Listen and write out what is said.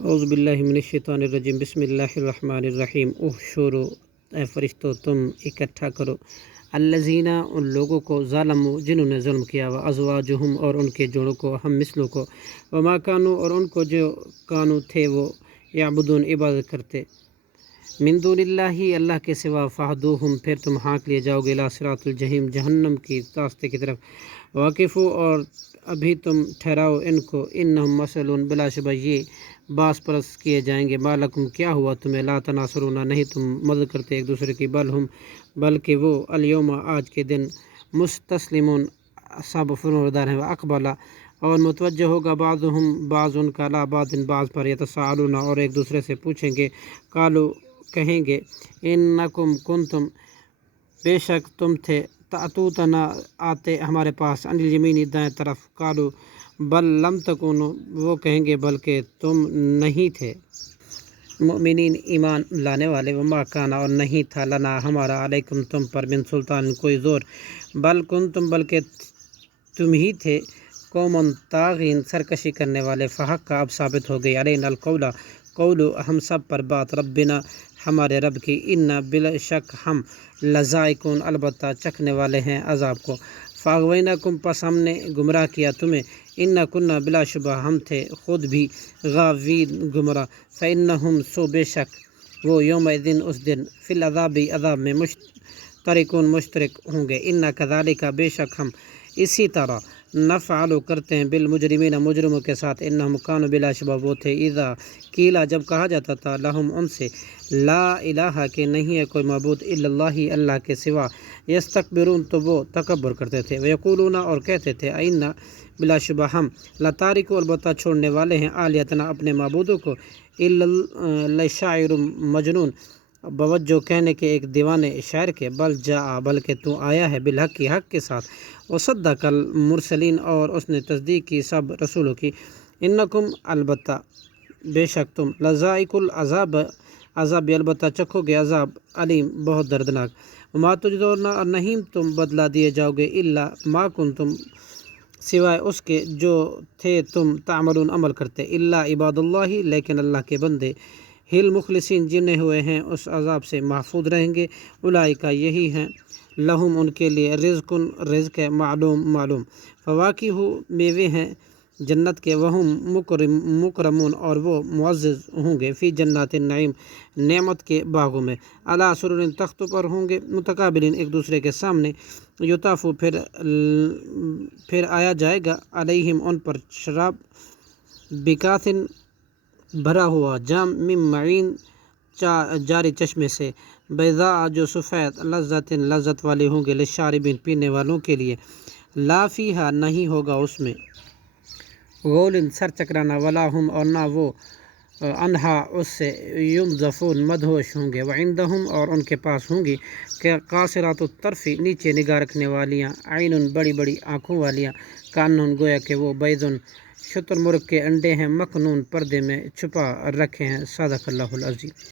اعوذ باللہ من الشیطان الرجیم بسم اللہ الرحمن الرحیم احشروا اے فرشتو تم اکٹھا کرو الذین ان لوگوں کو ظالموا جنہوں نے ظلم کیا وازواجہم اور ان کے جوڑوں کو ہم مثلوں کو وما کانوا اور ان کو جو کانوا تھے وہ یعبدون عبادت کرتے من دون اللہ کے سوا فہدوہم پھر تم ہانک لیے جاؤ گے الی صراط الجحیم جہنم کی راستے کی طرف واقفو اور ابھی تم ٹھہراؤ ان کو انہم مسئلون بلا شبہ یہ باس پرست کیے جائیں گے مالکم کیا ہوا تمہیں لا تناصرون نہیں تم مدد کرتے ایک دوسرے کی بلکہ وہ الیوم آج کے دن مستسلمون سب فرمانبردار ہیں اقبلا اور متوجہ ہوگا بعضهم بعض ان کا لا بعض بعض پر یتساءلون اور ایک دوسرے سے پوچھیں گے قالوا کہیں گے انکم کنتم بے شک تم تھے تأتونا آتے ہمارے پاس عن الیمین دائیں طرف قالوا بل لم تکونوا وہ کہیں گے بلکہ تم نہیں تھے مؤمنین ایمان لانے والے وما کانا اور نہیں تھا لنا ہمارا علیکم تم پر من سلطان کوئی زور بل کنتم بلکہ تم ہی تھے قوم طاغین سرکشی کرنے والے فحق کا اب ثابت ہو گئی علینا القول ہم سب پر بات ربنا ہمارے رب کی انا بلا شک ہم لذائقون البتہ چکھنے والے ہیں عذاب کو فاغویناکم پس ہم نے گمراہ کیا تمہیں انا کننا بلا شبہ ہم تھے خود بھی غاوین گمراہ فانہم سو بے شک وہ یوم دن اس دن فی العذاب عذاب میں مشترکون مشترک ہوں گے انا کذالک بے شک ہم اسی طرح نفعل کرتے ہیں بالمجرمین مجرموں کے ساتھ انہم کانوا بلا شبہ وہ تھے اذا قیلا جب کہا جاتا تھا لہم ان سے لا الہ کہ نہیں ہے کوئی معبود الا اللہ اللہ کے سوا یستکبرون تو وہ تکبر کرتے تھے ویقولون اور کہتے تھے اینا بلا شبہ ہم لتارکو البتہ چھوڑنے والے ہیں آلیتنا اپنے معبودوں کو الا لشاعر مجنون بوجہ کہنے کے ایک دیوانے شاعر کے بل جاء بلکہ تو آیا ہے بالحق کی حق کے ساتھ وصدق المرسلین اور اس نے تصدیق کی سب رسولوں کی انکم البتہ بے شک تم لذائق العذاب عذاب البتہ چکھو گے عذاب علیم بہت دردناک وما تجزون اور نہیں تم بدلہ دیے جاؤ گے الا ما کنتم سوائے اس کے جو تھے تم تعملون عمل کرتے الا عباد اللہ لیکن اللہ کے بندے ہل مخلصین جنہیں ہوئے ہیں اس عذاب سے محفوظ رہیں گے اولئک یہی ہیں لہم ان کے لیے رزق ہے معلوم فواکہ میوے ہیں جنت کے وہم مکرمون اور وہ معزز ہوں گے فی جنات النعیم نعمت کے باغوں میں علی سرر تختوں پر ہوں گے متقابلین ایک دوسرے کے سامنے یطافو پھر آیا جائے گا علیہم ان پر شراب بکاثن بھرا ہوا جام من معین جاری چشمے سے بیضاء جو سفید لذت والے ہوں گے للشاربین پینے والوں کے لیے لا فیہا نہیں ہوگا اس میں غول سر چکرانا ولا ہم اور نہ وہ انہا اس سے ینزفون مدہوش ہوں گے وعندہم اور ان کے پاس ہوں گی کہ قاصرات الطرف نیچے نگاہ رکھنے والیاں عین بڑی بڑی آنکھوں والیاں کانن گویا کہ وہ بیضن شتر مرغ کے انڈے ہیں مکنون پردے میں چھپا رکھے ہیں صدق اللہ العظیم.